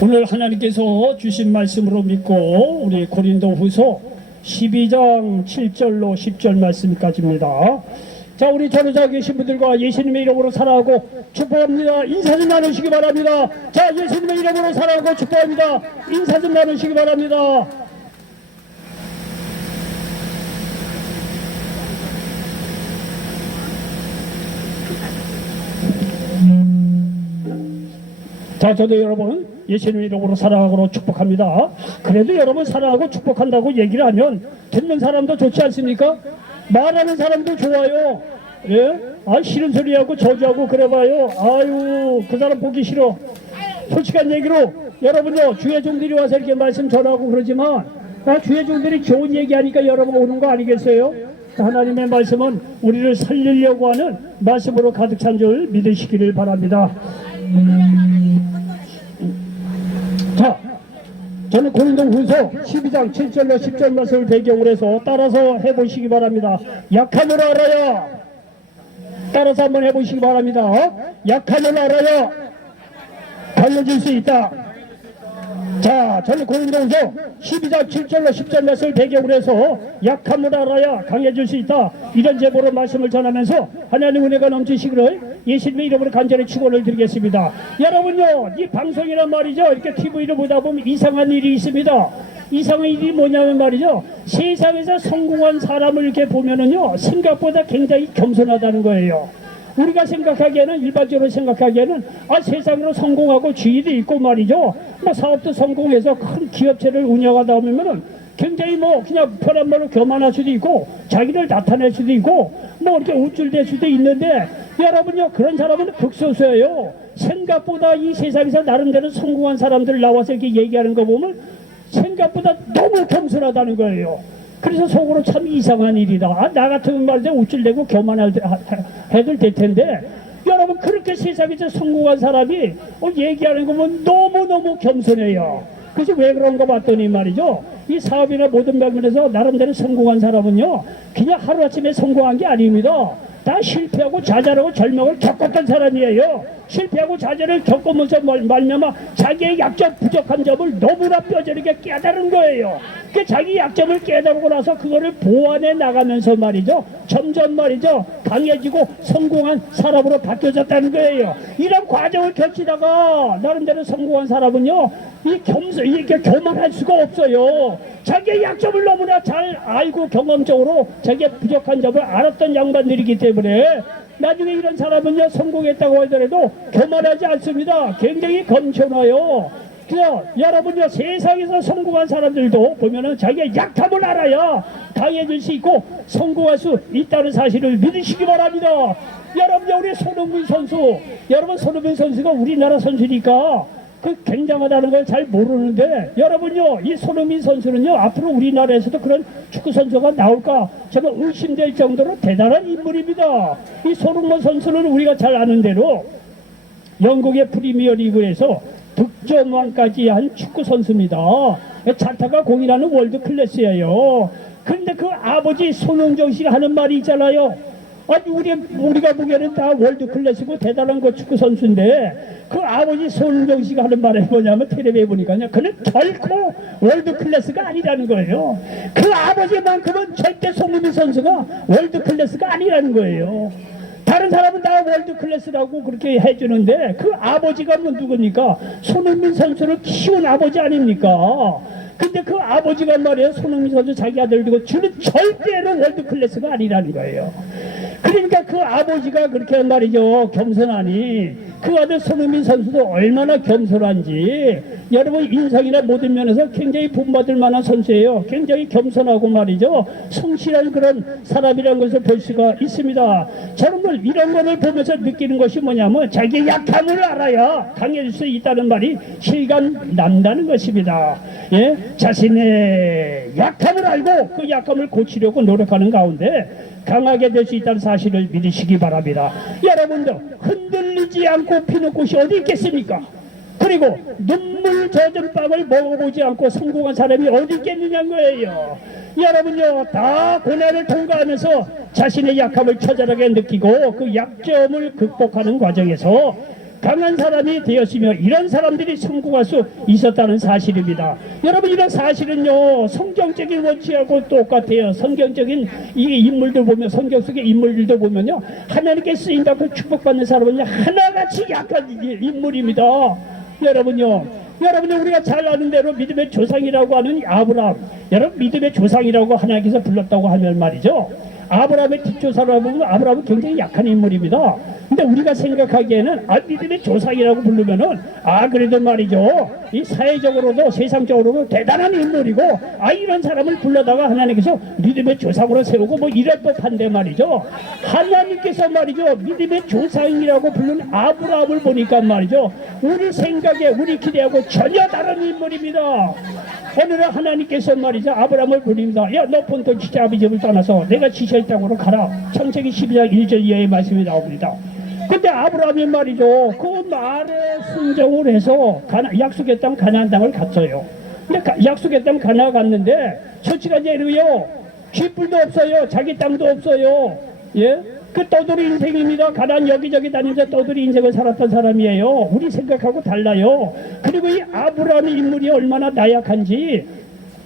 오늘 하나님께서 주신 말씀으로 믿고 우리 고린도후서 12장 7절로 10절 말씀까지입니다. 자, 우리 전후자 계신 분들과 예수님의 이름으로 사랑하고 축복합니다. 인사 좀 나누시기 바랍니다. 자, 예수님의 이름으로 사랑하고 축복합니다. 인사 좀 나누시기 바랍니다. 자, 저도 여러분 예수님의 이름으로 사랑하고 축복합니다. 그래도 여러분 사랑하고 축복한다고 얘기를 하면 듣는 사람도 좋지 않습니까? 말하는 사람도 좋아요. 예? 아, 싫은 소리하고 저주하고 그래봐요. 아유, 그 사람 보기 싫어. 솔직한 얘기로 여러분요, 주의 종들이 와서 이렇게 말씀 전하고 그러지만 주의 종들이 좋은 얘기하니까 여러분 오는 거 아니겠어요? 하나님의 말씀은 우리를 살리려고 하는 말씀으로 가득 찬 줄 믿으시기를 바랍니다. 자, 저는 고린도후서 12장 7절로 10절 말씀을 배경으로 해서 따라서 해보시기 바랍니다. 약함을 알아야, 따라서 한번 해보시기 바랍니다. 약함을 알아야 달려질 수 있다. 자, 저는 고린도후서 12장 7절로 10절 말씀을 배경으로 해서 약함을 알아야 강해질 수 있다, 이런 제보로 말씀을 전하면서 하나님 은혜가 넘치시기를 예수님의 이름으로 간절히 축원을 드리겠습니다. 여러분요, 이 방송이란 말이죠, 이렇게 TV를 보다 보면 이상한 일이 있습니다. 이상한 일이 뭐냐면 말이죠, 세상에서 성공한 사람을 이렇게 보면은요, 생각보다 굉장히 겸손하다는 거예요. 우리가 생각하기에는, 일반적으로 생각하기에는 세상으로 성공하고 지위도 있고 말이죠, 사업도 성공해서 큰 기업체를 운영하다 보면은 굉장히 그냥 편한 말로 교만할 수도 있고 자기를 나타낼 수도 있고 이렇게 우쭐댈 수도 있는데, 여러분요, 그런 사람은 극소수예요. 생각보다 이 세상에서 나름대로 성공한 사람들 나와서 이렇게 얘기하는 거 보면 생각보다 너무 겸손하다는 거예요. 그래서 속으로 참 이상한 일이다. 나 같으면 말이죠, 우쭐대고 교만해도 될 텐데, 여러분 그렇게 세상에서 성공한 사람이 얘기하는 거 보면 너무너무 겸손해요. 그래서 왜 그런가 봤더니 말이죠, 이 사업이나 모든 방면에서 나름대로 성공한 사람은요, 그냥 하루아침에 성공한 게 아닙니다. 다 실패하고 좌절하고 절망을 겪었던 사람이에요. 실패하고 좌절을 겪으면서 말미암아 자기의 약점, 부족한 점을 너무나 뼈저리게 깨달은 거예요. 그 자기 약점을 깨달고 나서 그거를 보완해 나가면서 말이죠, 점점 말이죠, 강해지고 성공한 사람으로 바뀌어졌다는 거예요. 이런 과정을 겪다가 나름대로 성공한 사람은요, 이렇게 교만할 수가 없어요. 자기의 약점을 너무나 잘 알고 경험적으로 자기의 부족한 점을 알았던 양반들이기 때문에 나중에 이런 사람은요, 성공했다고 하더라도 교만하지 않습니다. 굉장히 겸손해요. 그래서 여러분요, 세상에서 성공한 사람들도 보면은 자기의 약함을 알아야 강해질 수 있고 성공할 수 있다는 사실을 믿으시기 바랍니다. 여러분요, 우리 손흥민 선수, 여러분 손흥민 선수가 우리나라 선수니까 굉장하다는 걸 잘 모르는데, 여러분요, 이 손흥민 선수는요, 앞으로 우리나라에서도 그런 축구 선수가 나올까 저는 의심될 정도로 대단한 인물입니다. 이 손흥민 선수는 우리가 잘 아는 대로 영국의 프리미어리그에서 득점왕까지 한 축구 선수입니다. 자타가 공인하는 월드 클래스예요. 그런데 그 아버지 손흥정 씨가 하는 말이 있잖아요. 우리가 보기에는 다 월드 클래스고 대단한 그 축구 선수인데, 그 아버지 손흥정 씨가 하는 말이 뭐냐면, 텔레비에 보니까요, 그는 결코 월드 클래스가 아니라는 거예요. 그 아버지만큼은 절대 손흥민 선수가 월드 클래스가 아니라는 거예요. 다른 사람은 다 월드 클래스라고 그렇게 해주는데, 그 아버지가 누굽니까? 손흥민 선수를 키운 아버지 아닙니까? 근데 그 아버지가 말이에요, 손흥민 선수 자기 아들 두고 주는 절대로 월드 클래스가 아니라는 거예요. 그러니까 그 아버지가 그렇게 말이죠, 겸손하니 그 아들 손흥민 선수도 얼마나 겸손한지, 여러분 인성이나 모든 면에서 굉장히 본받을 만한 선수예요. 굉장히 겸손하고 말이죠, 성실한 그런 사람이라는 것을 볼 수가 있습니다. 저는 이런 것을 보면서 느끼는 것이 뭐냐면, 자기의 약함을 알아야 강해질 수 있다는 말이 실감 난다는 것입니다. 예? 자신의 약함을 알고 그 약함을 고치려고 노력하는 가운데 강하게 될 수 있다는 사실을 믿으시기 바랍니다. 여러분도 흔들리지 않고 피는 곳이 어디 있겠습니까? 그리고 눈물 젖은 빵을 먹어보지 않고 성공한 사람이 어디 있겠느냐는 거예요. 여러분요, 다 고난을 통과하면서 자신의 약함을 처절하게 느끼고 그 약점을 극복하는 과정에서 강한 사람이 되었으며 이런 사람들이 성공할 수 있었다는 사실입니다. 여러분, 이런 사실은요 성경적인 원칙하고 똑같아요. 성경적인 이 인물들 보면, 성경 속의 인물들도 보면요, 하나님께 쓰임받고 축복받는 사람은 하나같이 약한 인물입니다. 여러분요, 우리가 잘 아는 대로 믿음의 조상이라고 하는 아브라함, 여러분 믿음의 조상이라고 하나님께서 불렀다고 하면 말이죠, 아브라함의 뒷조사를 보면 아브라함은 굉장히 약한 인물입니다. 근데 우리가 생각하기에는 믿음의 조상이라고 부르면은 그래도 말이죠, 이 사회적으로도 세상적으로도 대단한 인물이고 이런 사람을 불러다가 하나님께서 믿음의 조상으로 세우고 뭐 이럴 법한데 말이죠, 하나님께서 말이죠 믿음의 조상이라고 부른 아브라함을 보니까 말이죠, 우리 생각에 우리 기대하고 전혀 다른 인물입니다. 오늘은 하나님께서 말이죠 아브라함을 부릅니다. 야, 너 본토 지체 아비 집을 떠나서 내가 지시할 땅으로 가라. 창세기 12장 1절 이하의 말씀이 나옵니다. 근데 아브라함이 말이죠 그 말에 순종을 해서 약속의 땅 가나안 땅을 갔어요. 근데 약속의 땅 가나안 갔는데 처치가 내려요. 쥐뿔도 없어요. 자기 땅도 없어요. 예? 그 떠돌이 인생입니다. 가나안 여기저기 다니면서 떠돌이 인생을 살았던 사람이에요. 우리 생각하고 달라요. 그리고 이 아브라함의 인물이 얼마나 나약한지,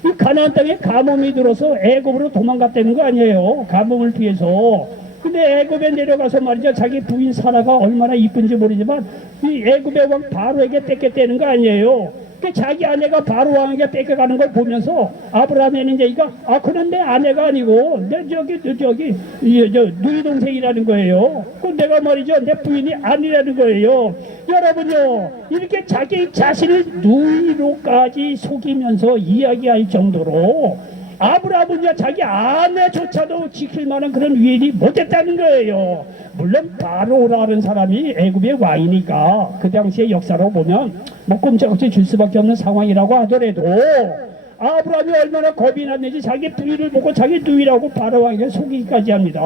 이 가나안 땅에 가뭄이 들어서 애굽으로 도망갔다는 거 아니에요. 가뭄을 피해서. 근데 애굽에 내려가서 말이죠, 자기 부인 사라가 얼마나 이쁜지 모르지만 이 애굽의 왕 바로에게 뺏겼다는 거 아니에요. 그 자기 아내가 바로 왕에게 뺏겨가는 걸 보면서 아브라함에는 이제 그는 내 아내가 아니고 내 누이 동생이라는 거예요. 그 내가 말이죠 내 부인이 아니라는 거예요. 여러분요, 이렇게 자기 자신을 누이로까지 속이면서 이야기할 정도로 아브라함은요 자기 아내조차도 지킬 만한 그런 위인이 못했다는 거예요. 물론 바로라는 사람이 애굽의 왕이니까 그 당시의 역사로 보면 뭐 꼼짝없이 줄 수밖에 없는 상황이라고 하더라도 아브라함이 얼마나 겁이 났는지 자기 부인을 보고 자기 누이라고 바로 왕에게 속이기까지 합니다.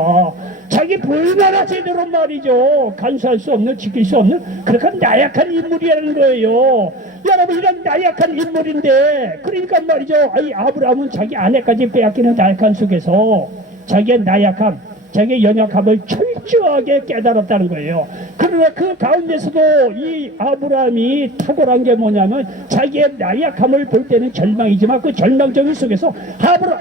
자기 부인하나 제대로 말이죠 간수할 수 없는, 지킬 수 없는 그렇게 나약한 인물이라는 거예요. 여러분, 이런 나약한 인물인데 그러니까 말이죠 이 아브라함은 자기 아내까지 빼앗기는 나약한 속에서 자기의 나약함, 자기의 연약함을 철저하게 깨달았다는 거예요. 그러나 그 가운데서도 이 아브라함이 탁월한 게 뭐냐면 자기의 나약함을 볼 때는 절망이지만 그 절망적인 속에서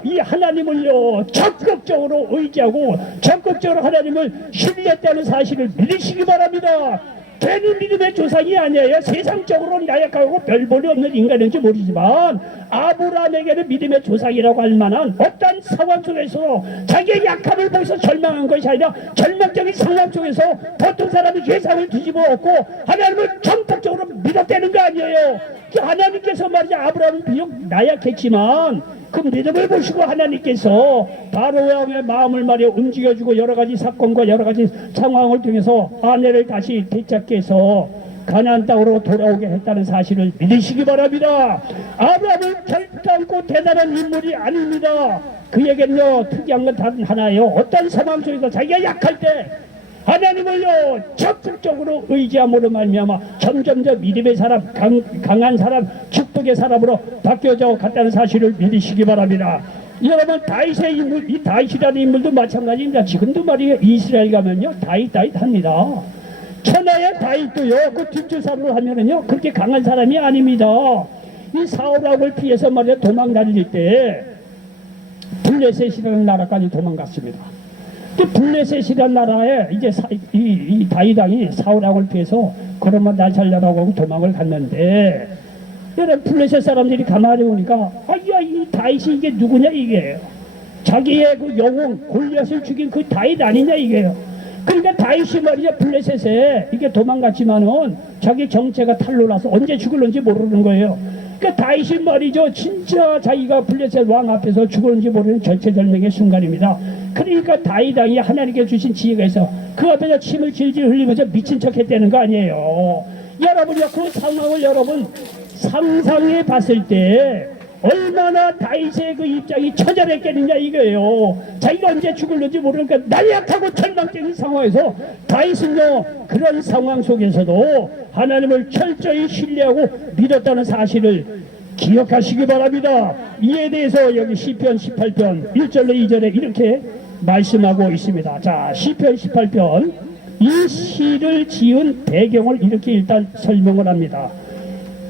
이 하나님을요 적극적으로 의지하고 적극적으로 하나님을 신뢰했다는 사실을 믿으시기 바랍니다. 걔는 믿음의 조상이 아니에요. 세상적으로 나약하고 별 볼이 없는 인간인지 모르지만 아브라함에게는 믿음의 조상이라고 할 만한 어떤 상황 속에서 자기의 약함을 보고서 절망한 것이 아니라 절망적인 상황 속에서 보통 사람이 예상을 뒤집어 엎고 하나님을 전폭적으로 믿었다는 거 아니에요. 하나님께서 말이죠 아브라함은 비록 나약했지만 그 믿음을 보시고 하나님께서 바로 왕의 마음을 말이야 움직여주고 여러가지 사건과 여러가지 상황을 통해서 아내를 다시 되찾게 해서 가나안 땅으로 돌아오게 했다는 사실을 믿으시기 바랍니다. 아브라함은 결단코 대단한 인물이 아닙니다. 그에게는요 특이한 건 단 하나예요. 어떤 상황 속에서 자기가 약할 때 하나님을요 적극적으로 의지함으로 말미암아 점점 더 믿음의 사람, 강한 사람, 축복의 사람으로 바뀌어져 갔다는 사실을 믿으시기 바랍니다. 여러분, 다윗의 인물, 이 다윗이라는 인물도 마찬가지입니다. 지금도 말이에요 이스라엘 가면요 다윗 합니다. 천하의 다윗도요 그 뒷조사로 하면은요 그렇게 강한 사람이 아닙니다. 이 사울왕을 피해서 말이야 도망 다닐 때 블레셋이라는 나라까지 도망갔습니다. 그 블레셋이라는 나라에 이제 이 다윗 왕이 사울왕을 피해서 그러면 날 살려라고 하고 도망을 갔는데, 여러분 블레셋 사람들이 가만히 보니까 이 다윗이 이게 누구냐 이게요. 자기의 그 영웅 골리앗을 죽인 그 다윗 아니냐 이게요. 그러니까 다윗이 말이야 블레셋에 이게 도망갔지만은 자기 정체가 탄로나서 언제 죽을는지 모르는 거예요. 그러니까 다윗이 말이죠 진짜 자기가 블레셋 왕 앞에서 죽을는지 모르는 절체절명의 순간입니다. 그러니까 다윗 왕이 하나님께 주신 지혜가 있어 그 앞에서 침을 질질 흘리면서 미친 척 했다는 거 아니에요. 여러분이요 그 상황을 여러분 상상해 봤을 때 얼마나 다윗의 그 입장이 처절했겠느냐 이거예요. 자기가 언제 죽을는지 모르니까 나약하고 절망적인 상황에서 다윗은요 그런 상황 속에서도 하나님을 철저히 신뢰하고 믿었다는 사실을 기억하시기 바랍니다. 이에 대해서 여기 시편 18편 1절로 2절에 이렇게 말씀하고 있습니다. 자, 시편 18편 이 시를 지은 배경을 이렇게 일단 설명을 합니다.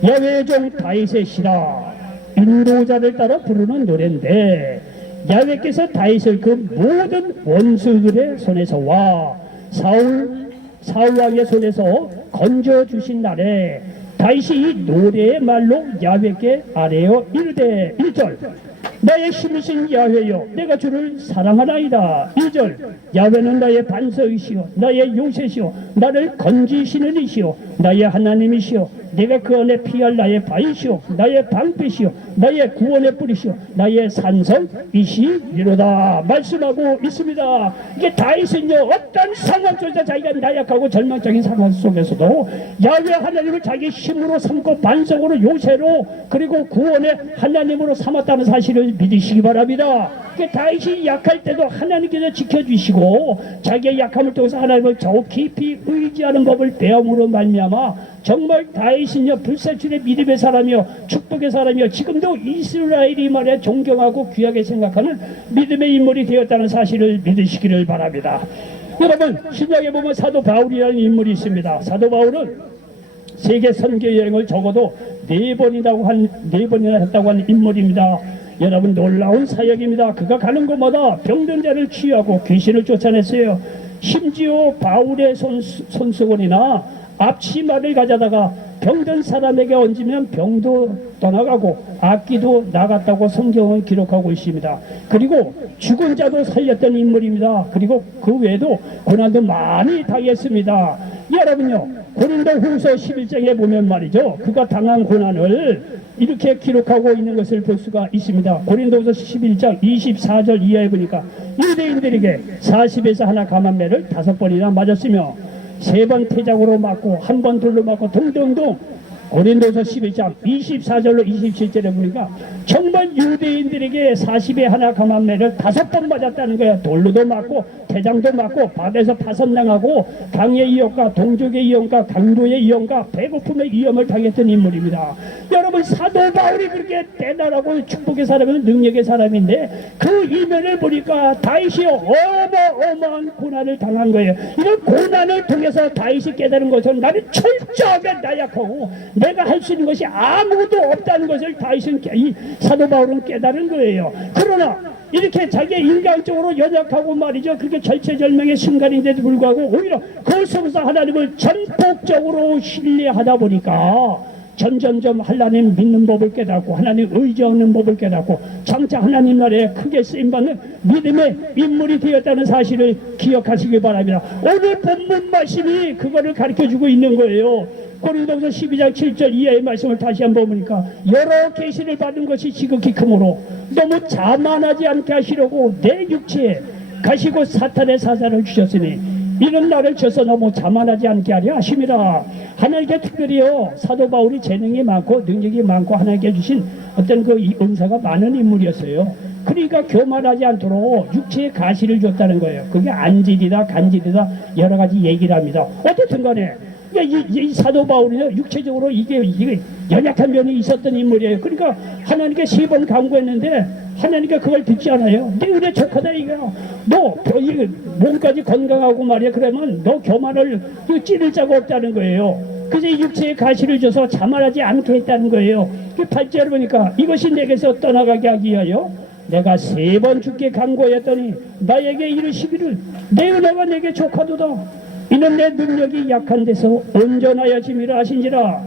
야훼의 종 다윗의 시라, 인도자를 따라 부르는 노래인데, 야훼께서 다윗을 그 모든 원수들의 손에서와 사울 왕의 손에서 건져주신 날에 다윗이 이 노래의 말로 야훼께 아뢰어 이르되, 1절 나의 힘이신 야훼여 내가 주를 사랑하나이다. 2절 야훼는 나의 반석이시오 나의 요새시오 나를 건지시는 이시오 나의 하나님이시오 내가 그 안에 피할 나의 바위시오 나의 방패시오 나의 구원의 뿌리시오 나의 산성이시리로다 말씀하고 있습니다. 이게 다윗은요, 어떤 상황 속에서 자기가 나약하고 절망적인 상황 속에서도 야훼 하나님을 자기 힘으로 삼고 반석으로 요새로 그리고 구원의 하나님으로 삼았다는 사실을 믿으시기 바랍니다. 다윗이 약할 때도 하나님께서 지켜주시고 자기의 약함을 통해서 하나님을 더욱 깊이 의지하는 법을 배움으로 말미암아 정말 다윗은요, 불세출의 믿음의 사람이요 축복의 사람이요 지금도 이스라엘이 말에 존경하고 귀하게 생각하는 믿음의 인물이 되었다는 사실을 믿으시기를 바랍니다. 여러분, 신약에 보면 사도 바울이라는 인물이 있습니다. 사도 바울은 세계 선교 여행을 적어도 4번이나 했다고 하는 인물입니다. 여러분, 놀라운 사역입니다. 그가 가는 곳마다 병든 자를 치유하고 귀신을 쫓아냈어요. 심지어 바울의 손수건이나 앞치마를 가져다가 병든 사람에게 얹으면 병도 떠나가고 악기도 나갔다고 성경은 기록하고 있습니다. 그리고 죽은 자도 살렸던 인물입니다. 그리고 그 외에도 고난도 많이 당했습니다. 여러분요, 고린도후서 11장에 보면 말이죠, 그가 당한 고난을 이렇게 기록하고 있는 것을 볼 수가 있습니다. 고린도후서 11장 24절 이하에 보니까 유대인들에게 40에서 하나 감한매를 5번이나 맞았으며 3번 태작으로 맞고 1번 돌로 맞고 등등등. 고린도서 11장 24절로 27절에 보니까 정말 유대인들에게 40에 하나 감한매를 5번 맞았다는 거예요. 돌로도 맞고 대장도 맞고 밥에서 파선당하고 강의 위험과 동족의 위험과 강도의 위험과 배고픔의 위험을 당했던 인물입니다. 여러분, 사도 바울이 그렇게 대단하고 축복의 사람은 능력의 사람인데 그 이면을 보니까 다윗이 어마어마한 고난을 당한 거예요. 이런 고난을 통해서 다윗이 깨달은 것은 나는 철저하게 나약하고 내가 할 수 있는 것이 아무도 없다는 것을 다윗은 이 사도 바울은 깨달은 거예요. 그러나 이렇게 자기 인간적으로 연약하고 말이죠, 그렇게 절체절명의 순간인데도 불구하고 오히려 그 속에서 하나님을 전폭적으로 신뢰하다 보니까 점점점 하나님 믿는 법을 깨닫고 하나님 의지하는 법을 깨닫고 장차 하나님 나라에 크게 쓰임받는 믿음의 인물이 되었다는 사실을 기억하시기 바랍니다. 오늘 본문 말씀이 그거를 가르쳐주고 있는 거예요. 고린도서 12장 7절 이하의 말씀을 다시 한번 보니까 여러 계시를 받은 것이 지극히 크므로 너무 자만하지 않게 하시려고 내 육체에 가시고 사탄의 사자를 주셨으니 이런 나를 쳐서 너무 자만하지 않게 하려 하심이라. 하나님께 특별히요, 사도 바울이 재능이 많고 능력이 많고 하나님께 주신 어떤 그 은사가 많은 인물이었어요. 그러니까 교만하지 않도록 육체에 가시를 줬다는 거예요. 그게 안질이다 간질이다 여러 가지 얘기를 합니다. 어떻든 간에 이 사도 바울이요, 육체적으로 이게 연약한 면이 있었던 인물이에요. 그러니까 하나님께 3번 간구했는데 하나님께 그걸 듣지 않아요. 네 은혜 족하다 이거. 너 몸까지 건강하고 말이야. 그러면 너 교만을 찌를 자가 없다는 거예요. 그래서 육체에 가시를 줘서 자만하지 않게 했다는 거예요. 8절을 보니까 이것이 내게서 떠나가게 하기 위하여 내가 3번 주께 간구하였더니 나에게 이르시기를 내 은혜가 내게 족하도다. 이는 내 능력이 약한 데서 온전하여짐이라 하신지라.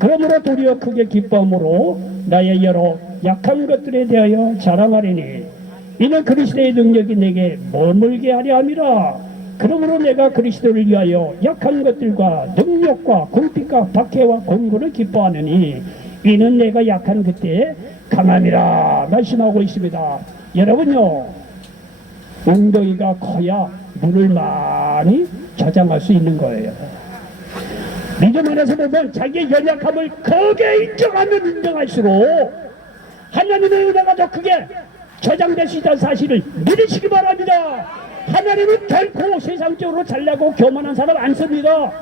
그러므로 도리어 크게 기뻐함으로 나의 여러 약한 것들에 대하여 자랑하리니 이는 그리스도의 능력이 내게 머물게 하려 함이라. 그러므로 내가 그리스도를 위하여 약한 것들과 능력과 궁핍과 박해와 공고를 기뻐하느니 이는 내가 약한 그때에 강함이라 말씀하고 있습니다. 여러분요, 엉덩이가 커야 물을 많이 저장할 수 있는 거예요. 믿음 안에서 보면 자기의 연약함을 크게 인정하면 인정할수록 하나님의 은혜가 더 크게 저장될 수 있다는 사실을 믿으시기 바랍니다. 하나님은 결코 세상적으로 잘나고 교만한 사람 안 씁니다.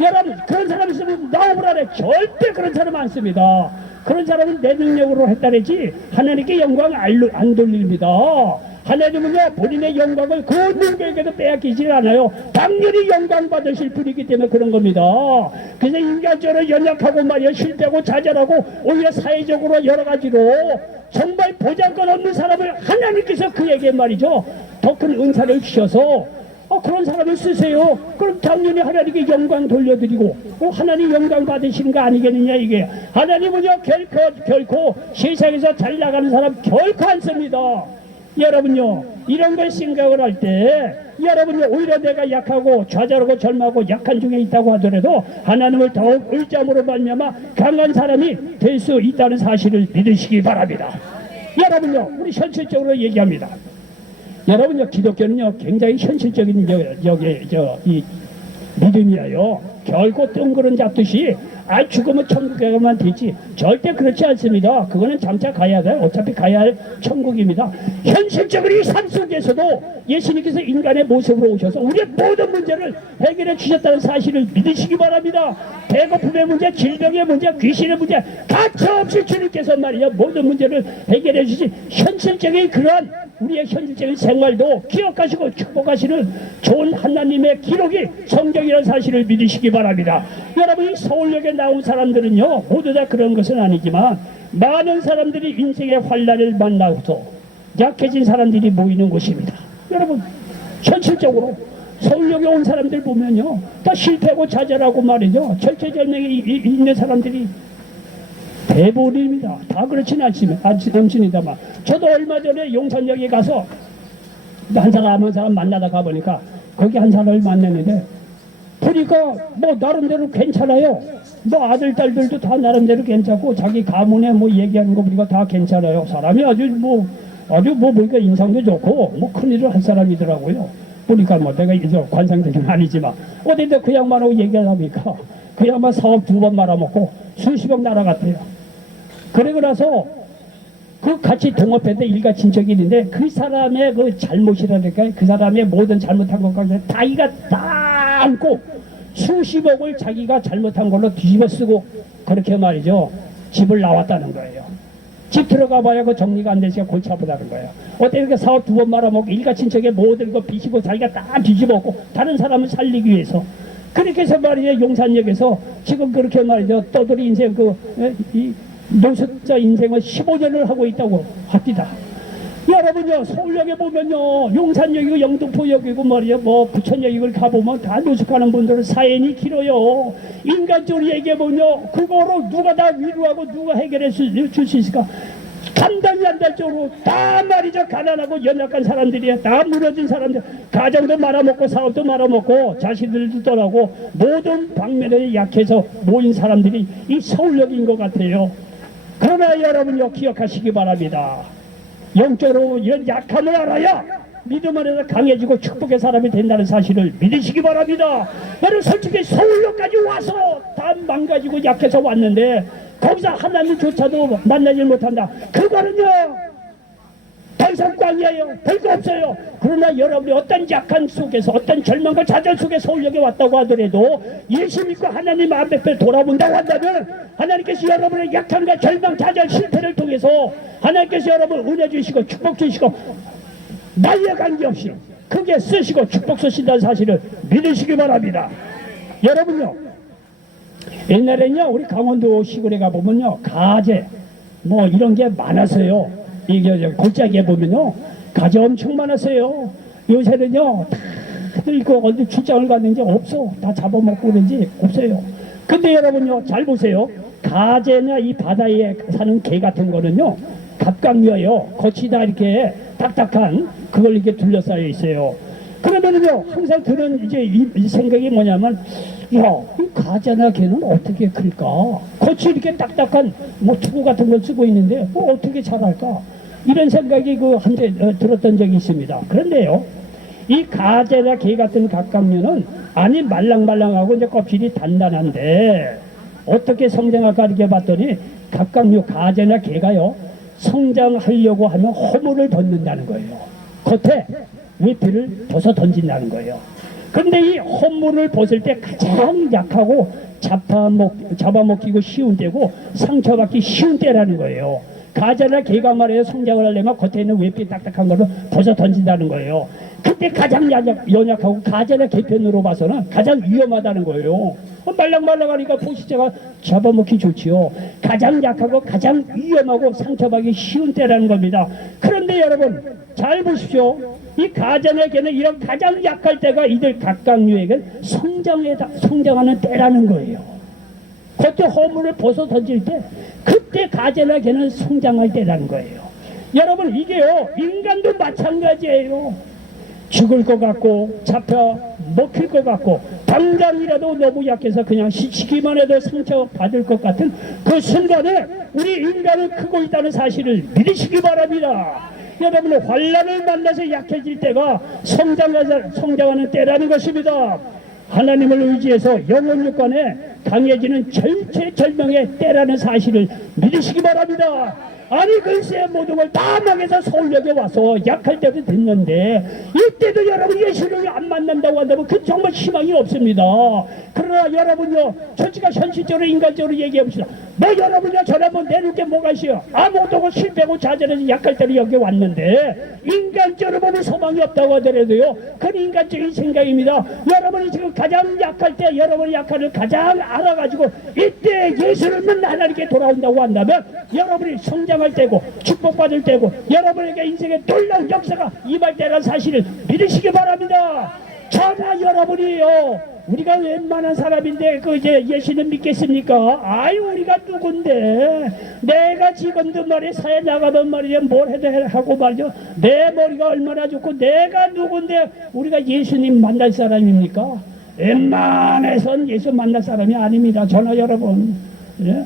여러분, 그런 사람 있으면 나오라 그래. 절대 그런 사람 안 씁니다. 그런 사람은 내 능력으로 했다랬지 하나님께 영광 안 돌립니다. 하나님은요 본인의 영광을 그 누구에게도 빼앗기지 않아요. 당연히 영광 받으실 분이기 때문에 그런 겁니다. 그래서 인간적으로 연약하고 말이야 실패하고 좌절하고 오히려 사회적으로 여러 가지로 정말 보잘것 없는 사람을 하나님께서 그에게 말이죠 더 큰 은사를 주셔서 그런 사람을 쓰세요. 그럼 당연히 하나님께 영광 돌려드리고 하나님 영광 받으시는 거 아니겠느냐 이게. 하나님은요 결코 세상에서 잘 나가는 사람 결코 안 씁니다. 여러분요 이런 걸 생각을 할 때 여러분요 오히려 내가 약하고 좌절하고 절망하고 약한 중에 있다고 하더라도 하나님을 더욱 의지함으로 말미암아 강한 사람이 될 수 있다는 사실을 믿으시기 바랍니다. 여러분요 우리 현실적으로 얘기합니다. 여러분요 기독교는요 굉장히 현실적인 이 믿음이에요. 결코 뜬구름 잡듯이 죽으면 천국에 가면 되지 절대 그렇지 않습니다. 그거는 장차 가야 돼. 어차피 가야 할 천국입니다. 현실적으로 이 삶 속에서도 예수님께서 인간의 모습으로 오셔서 우리의 모든 문제를 해결해 주셨다는 사실을 믿으시기 바랍니다. 배고픔의 문제, 질병의 문제, 귀신의 문제 가차없이 주님께서 말이야 모든 문제를 해결해 주시 현실적인 그런 우리의 현실적인 생활도 기억하시고 축복하시는 좋은 하나님의 기록이 성경이라는 사실을 믿으시기 바랍니다. 여러분 이 서울역에 나온 사람들은요 모두 다 그런 것은 아니지만 많은 사람들이 인생의 환난을 만나고서 약해진 사람들이 모이는 곳입니다. 여러분 현실적으로 서울역에 온 사람들 보면요 다 실패하고 좌절하고 말이죠 절체절명에 있는 사람들이 대부분입니다. 다 그렇지는 않습니다만 저도 얼마 전에 용산역에 가서 한 사람 만나다 가보니까 거기 한 사람을 만났는데 보니까 뭐 나름대로 괜찮아요. 뭐 아들 딸들도 다 나름대로 괜찮고 자기 가문에 뭐 얘기하는 거 보니까 다 괜찮아요. 사람이 아주 보니까 인상도 좋고 뭐 큰일을 할 사람이더라고요. 보니까 뭐 내가 이제 관상적인 아니지만 어딘데 그 양반하고 얘기를 하니까 그 양반 사업 2번 말아먹고 수십억 날아갔대요. 그러고 나서 그 같이 동업했는데 일가 친척이 있는데 그 사람의 그 잘못이라니까 그 사람의 모든 잘못한 것까지 자기가 다 안고 수십억을 자기가 잘못한 걸로 뒤집어 쓰고 그렇게 말이죠 집을 나왔다는 거예요. 집 들어가 봐야 그 정리가 안 되니까 골치 아프다는 거예요. 어때 이렇게 사업 2번 말아먹고 일가 친척의 모든 거 빚이고 자기가 다 뒤집었고 다른 사람을 살리기 위해서 그렇게 해서 말이죠 용산역에서 지금 그렇게 말이죠 떠돌이 인생 노숙자 인생을 15년을 하고 있다고 합니다. 여러분요 서울역에 보면요 용산역이고 영등포역이고 말이야 뭐 부천역을 가보면 다 노숙하는 분들은 사연이 길어요. 인간적으로 얘기해보면요 그거로 누가 다 위로하고 누가 해결해 줄 수 있을까. 감당이 안 될 정도로 다 말이죠 가난하고 연약한 사람들이야. 다 무너진 사람들 가정도 말아먹고 사업도 말아먹고 자식들도 떠나고 모든 방면에 약해서 모인 사람들이 이 서울역인 것 같아요. 그러나 여러분요 기억하시기 바랍니다. 영적으로 이런 약함을 알아야 믿음 안에서 강해지고 축복의 사람이 된다는 사실을 믿으시기 바랍니다. 여러분 솔직히 서울역까지 와서 다 망가지고 약해서 왔는데 거기서 하나님조차도 만나지 못한다. 그거는요 더 이상 꽝이에요. 별거 없어요. 그러나 여러분이 어떤 약한 속에서 어떤 절망과 좌절 속에 서울역에 왔다고 하더라도 예수 믿고 하나님 앞에 돌아본다고 한다면 하나님께서 여러분의 약함과 절망, 좌절, 실패를 통해서 하나님께서 여러분 은혜 주시고 축복 주시고 나이에 관계없이 크게 쓰시고 축복 쓰신다는 사실을 믿으시기 바랍니다. 여러분요 옛날에는요 우리 강원도 시골에 가보면요 가재 뭐 이런 게 많았어요. 이게 골짜기에 보면요 가재 엄청 많았어요. 요새는요 다들 이거 어디 출장을 갔는지 없어. 다 잡아먹고 그런지 없어요. 근데 여러분요 잘 보세요. 가재나 이 바다에 사는 개 같은 거는요 갑각류예요. 겉이 다 이렇게 딱딱한 그걸 이렇게 둘러싸여 있어요. 그러면은요 항상 드는 이제 이 생각이 뭐냐면 이 가재나 개는 어떻게 클까? 겉이 이렇게 딱딱한 뭐 투구 같은 걸 쓰고 있는데 어떻게 자랄까? 이런 생각이 한때 들었던 적이 있습니다. 그런데요 이 가재나 개 같은 갑각류는 안이 말랑말랑하고 이제 껍질이 단단한데 어떻게 성장할까 이렇게 봤더니 갑각류 가재나 개가요 성장하려고 하면 허물을 벗는다는 거예요. 겉에 외피를 벗어 던진다는 거예요. 근데 이 허물을 벗을 때 가장 약하고 잡아먹히고 쉬운 때고 상처받기 쉬운 때라는 거예요. 가자나 개가 말이에요. 성장을 하려면 겉에 있는 외피 딱딱한 거를 벗어 던진다는 거예요. 그때 가장 연약하고 가자나 개편으로 봐서는 가장 위험하다는 거예요. 말랑말랑하니까 포식자가 잡아먹기 좋지요. 가장 약하고 가장 위험하고 상처받기 쉬운 때라는 겁니다. 그런데 여러분 잘 보십시오. 이 가자나 개는 이런 가장 약할 때가 이들 각각류에게 성장하는 때라는 거예요. 겉에 허물을 벗어 던질 때 그때 가자나 개는 성장할 때라는 거예요. 여러분 이게요 인간도 마찬가지예요. 죽을 것 같고 잡혀 먹힐 것 같고 당장이라도 너무 약해서 그냥 시키기만 해도 상처받을 것 같은 그 순간에 우리 인간은 크고 있다는 사실을 믿으시기 바랍니다. 여러분은 환난을 만나서 약해질 때가 성장하는 때라는 것입니다. 하나님을 의지해서 영혼 육간에 강해지는 절체절명의 때라는 사실을 믿으시기 바랍니다. 아니 글쎄 모든 걸 다 망해서 서울역에 와서 약할 때도 됐는데 이때도 여러분 예수를 안 만난다고 한다면 그 정말 희망이 없습니다. 그러나 여러분요 솔직히 현실적으로 인간적으로 얘기해 봅시다. 뭐 여러분요 저를 한번 내릴 게 뭐가 있어요. 아무것도 없고 실패하고 좌절해서 약할 때로 여기 왔는데 인간적으로 보면 소망이 없다고 하더라도요 그건 인간적인 생각입니다. 여러분이 지금 가장 약할 때 여러분의 약함을 가장 알아가지고 이때 예수를 만나 하나님께 돌아온다고 한다면 여러분이 성장할 때고 축복받을 때고 여러분에게 인생의 놀라운 역사가 임할 때라는 사실을 믿으시기 바랍니다. 저나 여러분이요 우리가 웬만한 사람인데 그 이제 예수는 믿겠습니까? 아이 우리가 누군데 내가 지금도 말이야 사회 나가면 말이야 뭘 해도 하고 말이죠. 내 머리가 얼마나 좋고 내가 누군데 우리가 예수님 만날 사람입니까? 웬만해선 예수 만날 사람이 아닙니다. 저나 여러분. 예?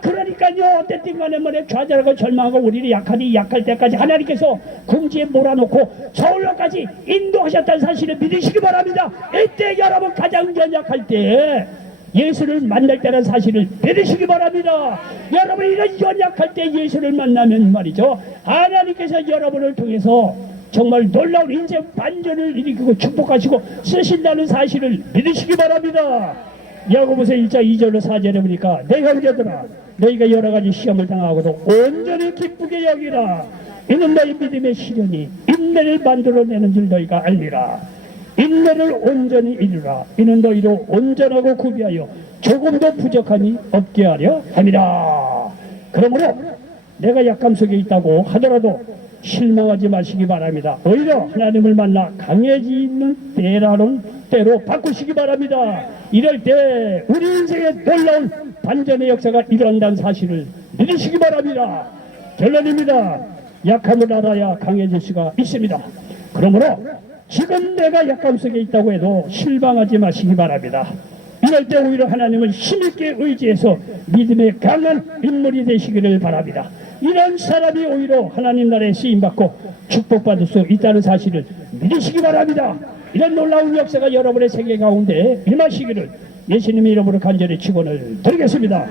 그러니까요 어쨌든 간에 말이야 좌절하고 절망하고 우리를 약할 때까지 하나님께서 궁지에 몰아놓고 서울역까지 인도하셨다는 사실을 믿으시기 바랍니다. 이때 여러분 가장 연약할 때 예수를 만날 때라는 사실을 믿으시기 바랍니다. 여러분이 이런 연약할 때 예수를 만나면 말이죠 하나님께서 여러분을 통해서 정말 놀라운 인생 반전을 일으키고 축복하시고 쓰신다는 사실을 믿으시기 바랍니다. 야고보서 1장 2절로 4절에 보니까 내 형제들아 너희가 여러가지 시험을 당하고도 온전히 기쁘게 여기라. 이는 너희 믿음의 시련이 인내를 만들어내는 줄 너희가 알리라. 인내를 온전히 이루라. 이는 너희로 온전하고 구비하여 조금도 부족함이 없게 하려 함이라. 그러므로 내가 약함 속에 있다고 하더라도 실망하지 마시기 바랍니다. 오히려 하나님을 만나 강해지는 때로 바꾸시기 바랍니다. 이럴 때 우리 인생의 놀라운 반전의 역사가 일어난다는 사실을 믿으시기 바랍니다. 결론입니다. 약함을 알아야 강해질 수가 있습니다. 그러므로 지금 내가 약함 속에 있다고 해도 실망하지 마시기 바랍니다. 이럴 때 오히려 하나님을 힘있게 의지해서 믿음의 강한 인물이 되시기를 바랍니다. 이런 사람이 오히려 하나님 나라에 쓰임받고 축복받을 수 있다는 사실을 믿으시기 바랍니다. 이런 놀라운 역사가 여러분의 세계 가운데 임하시기를 예수님의 이름으로 간절히 축원을 드리겠습니다.